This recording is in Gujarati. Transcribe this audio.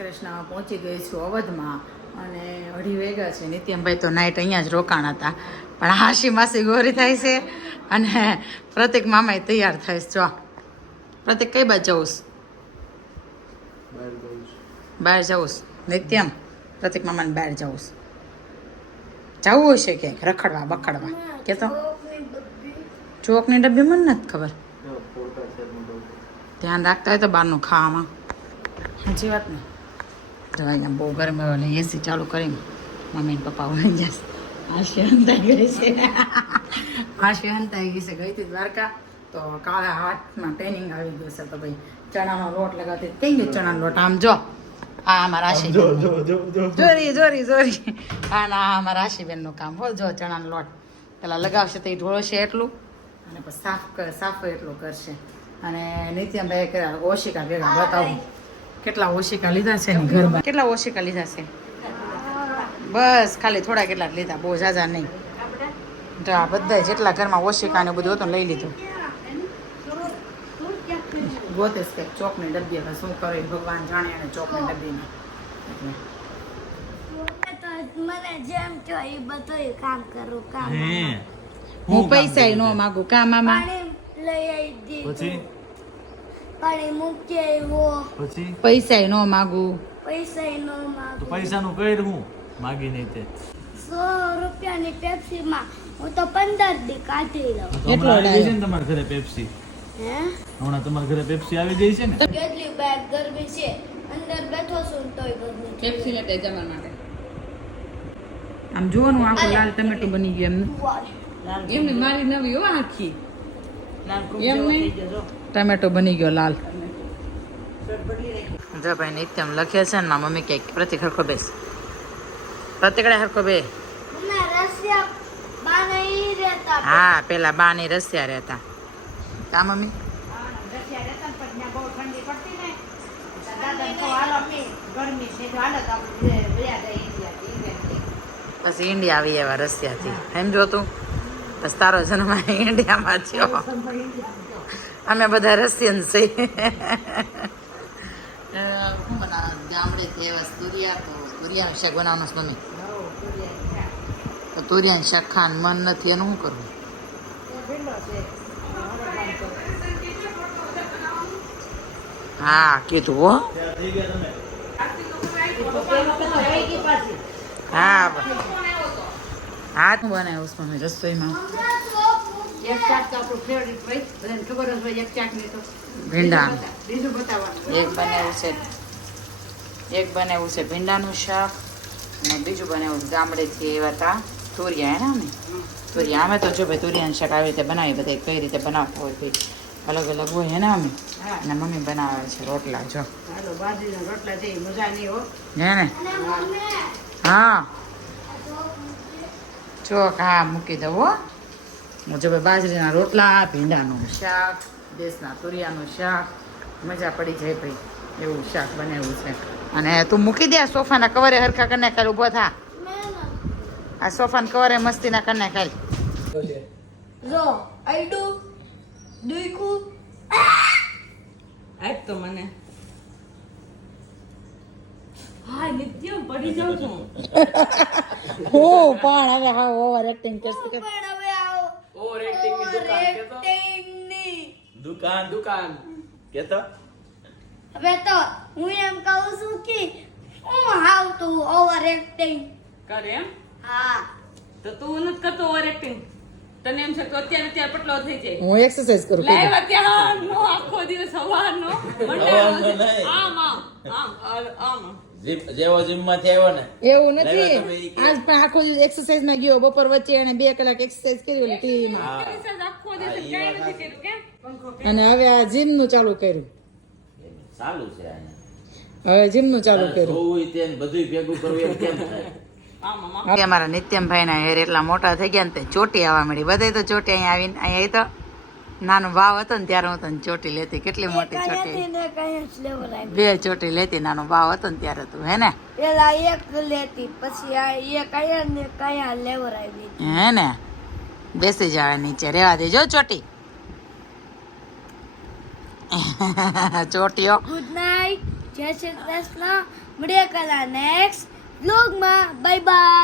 કૃષ્ણ પહોંચી ગઈ છું અવધમાં અને 2:30 વાગ્યા છે. નિત્યમભાઈ તો નાઈટ અહીંયા જ રોકાણ હતા, પણ હાશી માસી ગોરી થાય છે અને પ્રતિક મામાએ તૈયાર થાય છે. જો પ્રતિક કઈ બાજુ જવું બહાર જવું નિત્યમ પ્રતિક મામાને બહાર જવું જવું હશે કે રખડવા બખડવા કે તો ચોકની ડબ્બી મને નથી ખબર, ધ્યાન રાખતા હોય તો બહારનું ખાવામાં. સાચી વાત ને. જો અહીંયા બહુ ગરમી હોય એટલે એસી ચાલુ કરી મમ્મી ને પપ્પા વળી જશે. હાશી હંતાઈ ગઈ છે, હાશી હંતાઈ ગઈ છે. ગઈ હતી દ્વારકા તો કાલે હાથમાં ટ્રેનિંગ આવી ગયું છે તો ભાઈ ચણાનો લોટ લગાવતી કઈ ગઈ ચણાનો લોટ. આમ જો આ અમારા રાશિ જોરી જોરી જોરી હા ના અમારા રાશિબેનનું કામ હો. જો ચણાનો લોટ પેલા લગાવશે તો એ ઢોળશે એટલું અને પછી સાફ એટલું કરશે. અને નિત્યમભાઈ કર્યા ઓશિકા ભેગા બતાવું કેટલા ઓશિકા લીધા છે ને ઘરમાં. કેટલા ઓશિકા લીધા છે? બસ ખાલી થોડા કેટલા જ લીધા, બહુ ઝાઝા નહીં. તો આ બધા જેટલા ઘરમાં ઓશિકા ને બધું હતું લઈ લીધું. ગોતે છે ચોકની ડબ્બી, હવે શું કરે ભગવાન જાણે. એને ચોકની ડબ્બીમાં મને જેમ કહો એ બધું કામ કરું કામ. હું પૈસા ન માગું કા મામા. પાણી લઈ આવી દીધું, પાણી મૂકી આવ્યો, પછી પૈસા ન માગું. પૈસા નો માગું. પૈસાનું કઈ હું માગી નહીં તે 100 રૂપિયાની પેપ્સીમાં હું તો 15 દી કાઢી લઉં. એટલો હમણાં આવી ગઈ છે ડાયો. ને તમારા ઘરે પેપ્સી? હે હમણાં તમારા ઘરે પેપ્સી આવી ગઈ છે ને? કેટલી બેગ ગરમી છે, અંદર બેઠો છું ને તોય ગરમી છે. પેપ્સી લેતે જમવા માટે. આમ જોવાનું આખું લાલ ટમેટું બની ગયું એમને મારી નવી હો આખી એમને ટમેટો બની ગયો લાલ. જો ભાઈ નિત્યમ લખે છે ને મારા મમ્મી કે પ્રતિક હરખો બેસ, પ્રતિકડે હરખો બે. મમ્મી રશિયા બાને ઈ રહેતા. હા પેલા બાની રસિયા રહેતા કા મમ્મી. પછી ઇન્ડિયા આવી એવા રશિયાથી સમજો તું. પછી તારો જન્મ ઇન્ડિયામાં થયો. અમે બધા રશિયન છીએ. શું બનાવ ગામડેથી એવા તુરિયા, તો તુરિયાનું શાક બનાવવાનું છે મમ્મી. તો તુરિયાનું શાક ખાવાનું મન નથી એનું શું કરવું? હા કીધું હો. હા હા શું બનાવ્યું છે મમ્મી રસોઈમાં? ભીંડા એક બનાવ્યું છે ભીંડાનું શાક અને બીજું બનાવ્યું ગામડેથી એવા તા તુરિયા એના ને તુરિયા. અમે તો જો ભાઈ તુરિયાનું શાક આવી રીતે બનાવી બધા કઈ રીતે બનાવતા હોય ભાઈ અલગ અલગ હોય ને અમે. અને મમ્મી બનાવે છે રોટલા. જો હે ને હા ચોક હા મૂકી દઉં હો. જો ભાઈ બાજરીના રોટલા, ભીંડાનું શાક, દેશના તુરિયાનું શાક, મજા પડી જાય ભાઈ એવું શાક બનાવ્યું છે. અને તું મૂકી દે સોફાના કવરે હરખા કરીને ખાલી ઊભો થા. આ સોફાના કવરે મસ્તીના કરીને ખાલી જો આઈડુ દુઈકુ આજ તો મને હા નિત્યમ પડી જાઉં છું. હો પણ હવે હા ઓવર એક્ટિંગ કરશે કે પણ હવે આવો ઓવર એક્ટિંગ ની દુકાન કેતો? ઓવરએક્ટિંગની. દુકાન કેતો? હવે તો હું એમ કહું છું કે હું હાવ તું ઓવર એક્ટિંગ. કરે એમ હા તો તું નથી કરતો ઓવર એક્ટિંગ. તને એમ છે કે અત્યારે પટલો થઈ જાય. હું એક્સરસાઇઝ કરું લાઈવ અત્યારનો આખો દિવસ સવારનો મંડાણો છે. આમ જેવો જીમ માંથી આવ્યો ને એવું લાવ્યા નથી. તમે ઈ કે- આજ પણ આખો દિવસ એક્સરસાઇઝ માં ગયો. બપોર વચ્ચે એને 2 કલાક એક્સરસાઇઝ કરી ઓલી ટીવીમાં. આખો દિવસ કઈ નથી કર્યું કેમ અને હવે આ જીમ નું ચાલુ કર્યું. ચાલુ છે અહીંયા. હવે જીમ નું ચાલુ કર્યું. જોવું તે બધું ભેગું કરવું એમ કેમ થાય? કે અમારા નિત્યમભાઈ ના હેર એટલા મોટા થઈ ગયા ને તે ચોટી આવવા મળી. બધા તો ચોટી અહીંયા આવીને અહીંયા તો નાનો ભાવ હતો ને ત્યારે હું તને ચોટી લેતી. કેટલી મોટી ચોટી, ને કઈ જ લેવલ આવી. 2 ચોટી લેતી. નાનો ભાવ હતો ને ત્યારે તું હે ને પેલા એક લેતી પછી આ એક આયા ને કયા લેવલ આવી. હે ને બેસી જાવે નીચે રેવા દેજો ચોટી. ચોટીઓ ગુડ નાઇટ. જય શ્રી કૃષ્ણ. મળીએ કાલે નેક્સ્ટ બ્લોગમાં. Bye bye.